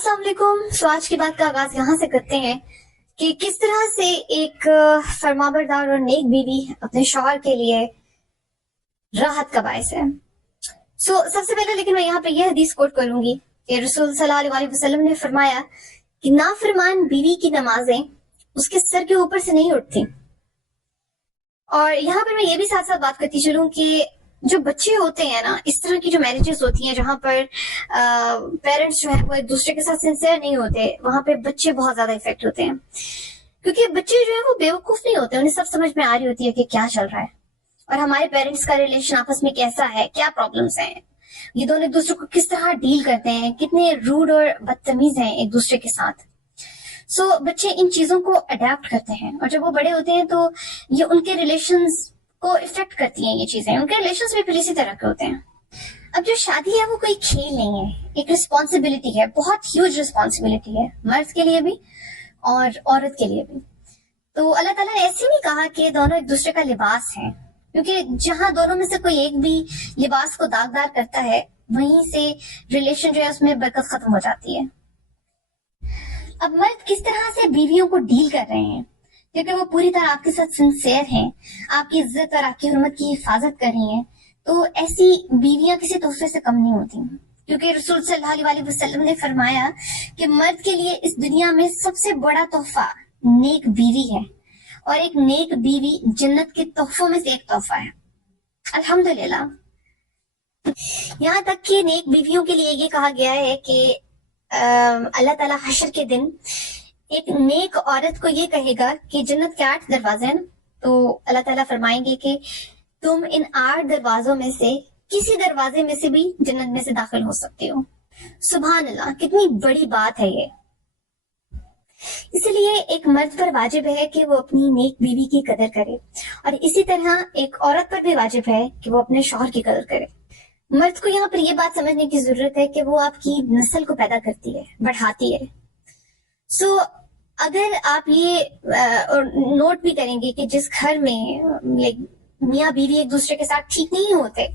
السلام علیکم. آج کی بات کا آغاز یہاں سے کرتے ہیں کہ کس طرح سے ایک فرمانبردار اور نیک بیوی اپنے شوہر کے لیے راحت کا باعث ہے. سب سے پہلے لیکن میں یہاں پہ یہ حدیث کوٹ کروں گی کہ رسول صلی اللہ علیہ وسلم نے فرمایا کہ نافرمان بیوی کی نمازیں اس کے سر کے اوپر سے نہیں اٹھتی. اور یہاں پر میں یہ بھی ساتھ ساتھ بات کرتی چلوں کہ جو بچے ہوتے ہیں نا، اس طرح کی جو میرجز ہوتی ہیں جہاں پر پیرنٹس جو ہے وہ ایک دوسرے کے ساتھ سنسیئر نہیں ہوتے، وہاں پہ بچے بہت زیادہ افیکٹ ہوتے ہیں. کیونکہ بچے جو ہیں وہ بیوقوف نہیں ہوتے، انہیں سب سمجھ میں آ رہی ہوتی ہے کہ کیا چل رہا ہے اور ہمارے پیرنٹس کا ریلیشن آپس میں کیسا ہے، کیا پرابلمس ہیں، یہ دونوں ایک دوسرے کو کس طرح ڈیل کرتے ہیں، کتنے روڈ اور بدتمیز ہیں ایک دوسرے کے ساتھ. بچے ان چیزوں کو اڈیپٹ کرتے ہیں اور جب وہ بڑے ہوتے ہیں تو یہ ان کے ریلیشنز کو افیکٹ کرتی ہیں. یہ چیزیں ان کے ریلیشنز بھی پھر اسی طرح کے ہوتے ہیں. اب جو شادی ہے وہ کوئی کھیل نہیں ہے، ایک رسپانسبلٹی ہے، بہت ہیوج رسپانسبلٹی ہے، مرد کے لیے بھی اور عورت کے لیے بھی. تو اللہ تعالیٰ نے ایسے نہیں کہا کہ دونوں ایک دوسرے کا لباس ہیں، کیونکہ جہاں دونوں میں سے کوئی ایک بھی لباس کو داغدار کرتا ہے وہیں سے ریلیشن جو ہے اس میں برکت ختم ہو جاتی ہے. اب مرد کس طرح سے بیویوں کو ڈیل کر رہے ہیں، کیونکہ وہ پوری طرح آپ کے ساتھ سنسیئر ہیں، آپ کی عزت اور آپ کی حرمت کی حفاظت کر رہی ہیں، تو ایسی بیویاں کسی تحفے سے کم نہیں ہوتی. کیونکہ رسول صلی اللہ علیہ وسلم نے فرمایا کہ مرد کے لیے اس دنیا میں سب سے بڑا تحفہ نیک بیوی ہے، اور ایک نیک بیوی جنت کے تحفوں میں سے ایک تحفہ ہے. الحمدللہ. یہاں تک کہ نیک بیویوں کے لیے یہ کہا گیا ہے کہ اللہ تعالیٰ حشر کے دن ایک نیک عورت کو یہ کہے گا کہ جنت کے 8 دروازے ہیں، تو اللہ تعالیٰ فرمائیں گے کہ تم ان 8 دروازوں میں سے کسی دروازے میں سے بھی جنت میں سے داخل ہو سکتے ہو. سبحان اللہ، کتنی بڑی بات ہے یہ. اسی لیے ایک مرد پر واجب ہے کہ وہ اپنی نیک بیوی کی قدر کرے، اور اسی طرح ایک عورت پر بھی واجب ہے کہ وہ اپنے شوہر کی قدر کرے. مرد کو یہاں پر یہ بات سمجھنے کی ضرورت ہے کہ وہ آپ کی نسل کو پیدا کرتی ہے، بڑھاتی ہے. اگر آپ یہ نوٹ بھی کریں گے کہ جس گھر میں میاں بیوی ایک دوسرے کے ساتھ ٹھیک نہیں ہوتے،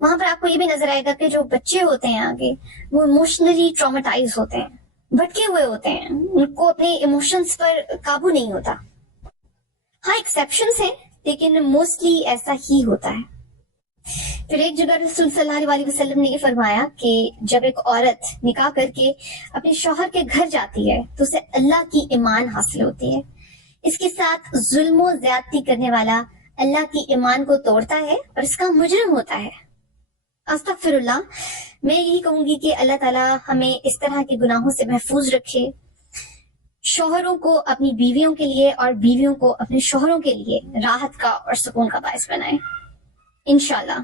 وہاں پر آپ کو یہ بھی نظر آئے گا کہ جو بچے ہوتے ہیں آگے وہ ایموشنلی ٹرامیٹائز ہوتے ہیں، بھٹکے ہوئے ہوتے ہیں، ان کو اپنے ایموشنز پر قابو نہیں ہوتا. ہاں ایکسیپشنز ہیں، لیکن موسٹلی ایسا ہی ہوتا ہے. پھر ایک جگہ رسول صلی اللہ علیہ وسلم نے یہ فرمایا کہ جب ایک عورت نکاح کر کے اپنے شوہر کے گھر جاتی ہے تو اسے اللہ کی ایمان حاصل ہوتی ہے. اس کے ساتھ ظلم و زیادتی کرنے والا اللہ کی ایمان کو توڑتا ہے اور اس کا مجرم ہوتا ہے. استغفر اللہ. میں یہی کہوں گی کہ اللہ تعالیٰ ہمیں اس طرح کے گناہوں سے محفوظ رکھے، شوہروں کو اپنی بیویوں کے لیے اور بیویوں کو اپنے شوہروں کے لیے راحت کا اور سکون کا باعث بنائے انشاءاللہ.